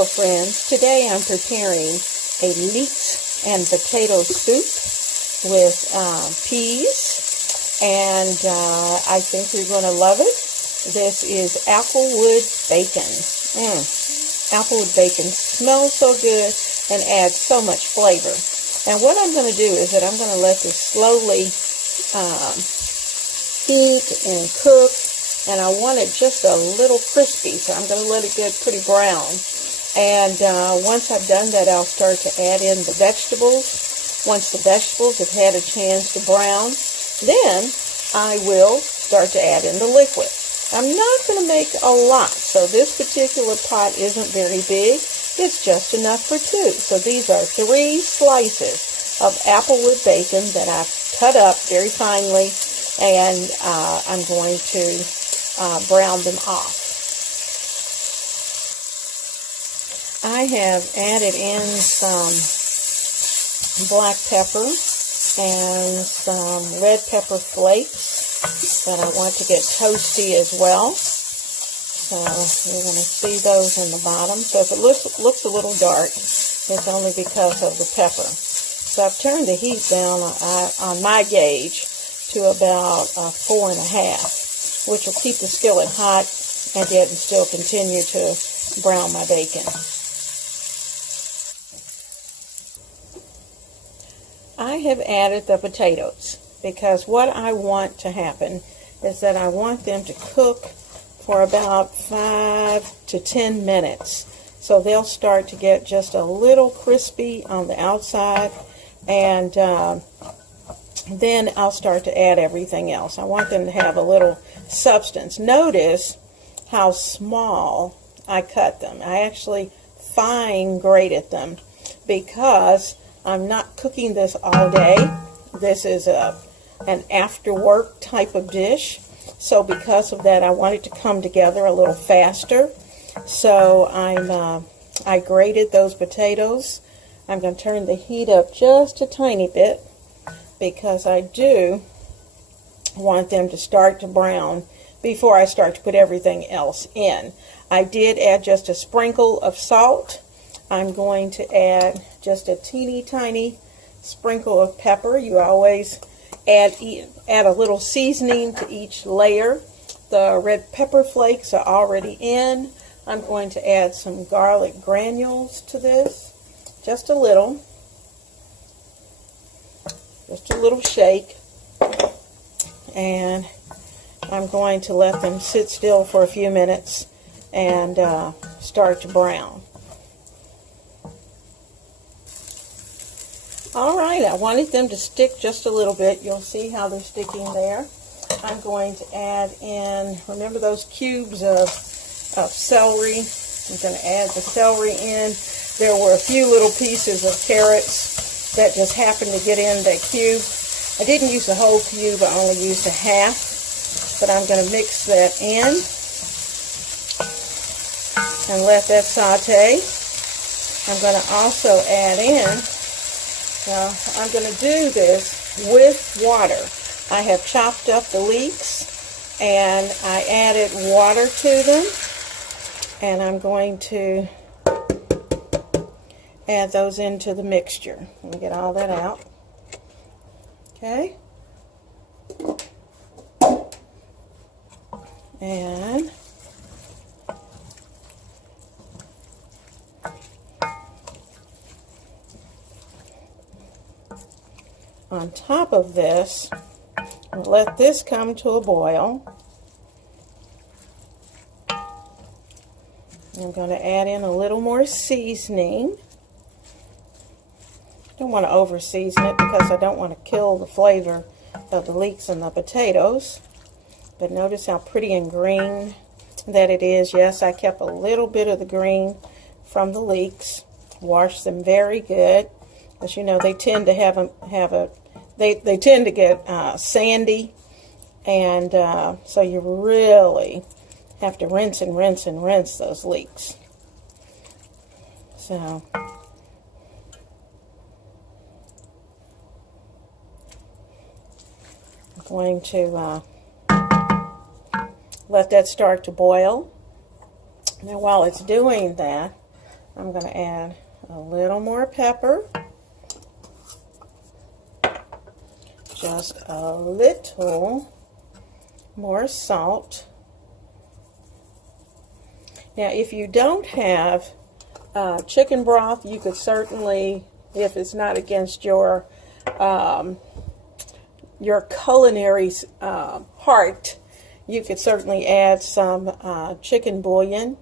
Hello friends, today I'm preparing a leeks and potato soup with peas, and I think you're going to love it. This is applewood bacon. Applewood bacon smells so good and adds so much flavor. And what I'm going to do is that I'm going to let this slowly heat and cook, and I want it just a little crispy, so I'm going to let it get pretty brown. And once I've done that, I'll start to add in the vegetables. Once the vegetables have had a chance to brown, then I will start to add in the liquid. I'm not going to make a lot, so this particular pot isn't very big. It's just enough for two. So these are 3 slices of applewood bacon that I've cut up very finely, and I'm going to brown them off. I have added in some black pepper and some red pepper flakes that I want to get toasty as well. So you're going to see those in the bottom. So if it looks a little dark, it's only because of the pepper. So I've turned the heat down on my gauge to about 4.5, which will keep the skillet hot and yet still continue to brown my bacon. I have added the potatoes because what I want to happen is that I want them to cook for about 5 to 10 minutes. So they'll start to get just a little crispy on the outside, and then I'll start to add everything else. I want them to have a little substance. Notice how small I cut them. I actually fine grated them because I'm not cooking this all day. This is an after work type of dish. So because of that, I want it to come together a little faster. So I grated those potatoes. I'm going to turn the heat up just a tiny bit because I do want them to start to brown before I start to put everything else in. I did add just a sprinkle of salt. I'm going to add just a teeny tiny sprinkle of pepper. You always add a little seasoning to each layer. The red pepper flakes are already in. I'm going to add some garlic granules to this, just a little shake, and I'm going to let them sit still for a few minutes and start to brown. Alright, I wanted them to stick just a little bit. You'll see how they're sticking there. I'm going to add in, remember those cubes of celery? I'm going to add the celery in. There were a few little pieces of carrots that just happened to get in that cube. I didn't use the whole cube, I only used a half. But I'm going to mix that in and let that saute. I'm going to also add in, now, I'm going to do this with water. I have chopped up the leeks, and I added water to them, and I'm going to add those into the mixture. Let me get all that out. Okay. And on top of this, let this come to a boil. I'm going to add in a little more seasoning. Don't want to over season it because I don't want to kill the flavor of the leeks and the potatoes. But notice how pretty and green that it is. Yes, I kept a little bit of the green from the leeks. Washed them very good. As you know, they tend to they tend to get sandy, and so you really have to rinse and rinse and rinse those leeks. So I'm going to let that start to boil. Now while it's doing that, I'm going to add a little more pepper. Just a little more salt. Now, if you don't have chicken broth, you could certainly, if it's not against your culinary heart, you could certainly add some chicken bouillon.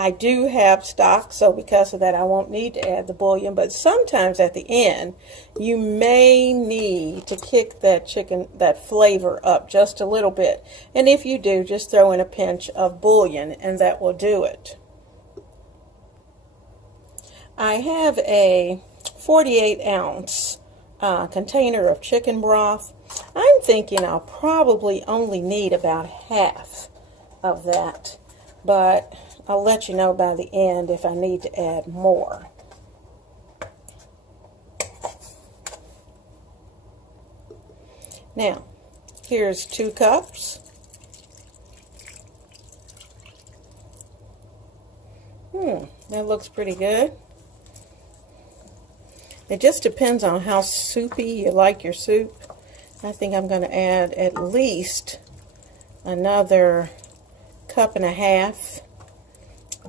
I do have stock, so because of that I won't need to add the bouillon, but sometimes at the end you may need to kick that flavor up just a little bit. And if you do, just throw in a pinch of bouillon and that will do it. I have a 48-ounce container of chicken broth. I'm thinking I'll probably only need about half of that, but I'll let you know by the end if I need to add more. Now, here's 2 cups. That looks pretty good. It just depends on how soupy you like your soup. I think I'm going to add at least another 1.5 cups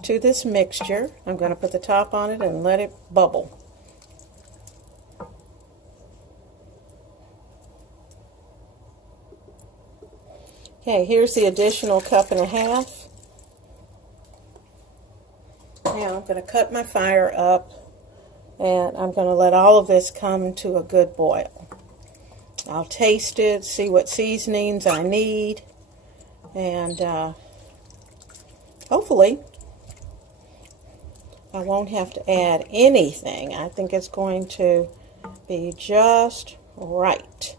to this mixture. I'm going to put the top on it and let it bubble. Okay, here's the additional 1.5 cups. Now I'm going to cut my fire up and I'm going to let all of this come to a good boil. I'll taste it, see what seasonings I need, and hopefully I won't have to add anything. I think it's going to be just right.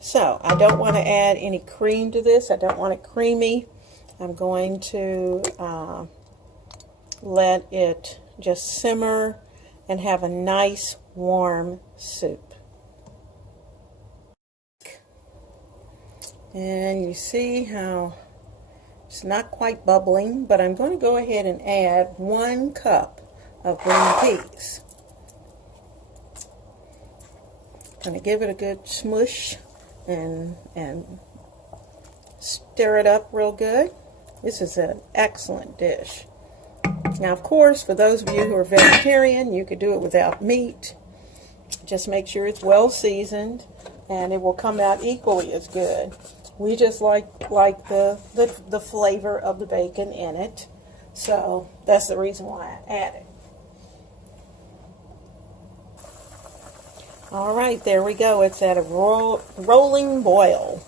So I don't want to add any cream to this. I don't want it creamy. I'm going to let it just simmer and have a nice warm soup. And you see how it's not quite bubbling, but I'm going to go ahead and add 1 cup of green peas. Going to give it a good smush and stir it up real good. This is an excellent dish. Now, of course, for those of you who are vegetarian, you could do it without meat. Just make sure it's well seasoned, and it will come out equally as good. We just like the flavor of the bacon in it, so that's the reason why I add it. All right, there we go. It's at a rolling boil,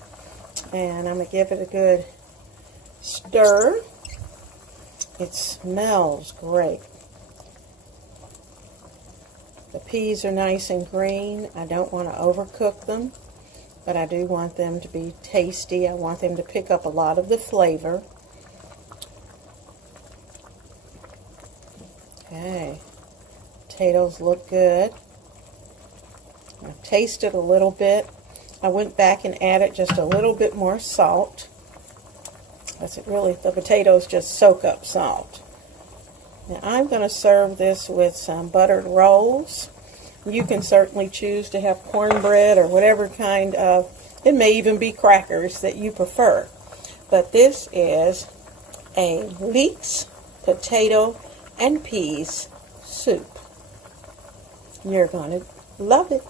and I'm going to give it a good stir. It smells great. The peas are nice and green. I don't want to overcook them, but I do want them to be tasty. I want them to pick up a lot of the flavor. Okay, potatoes look good. I've tasted a little bit. I went back and added just a little bit more salt. That's it, really, the potatoes just soak up salt. Now I'm going to serve this with some buttered rolls. You can certainly choose to have cornbread or whatever kind of, it may even be crackers that you prefer. But this is a Leeks potato and peas soup. You're going to love it.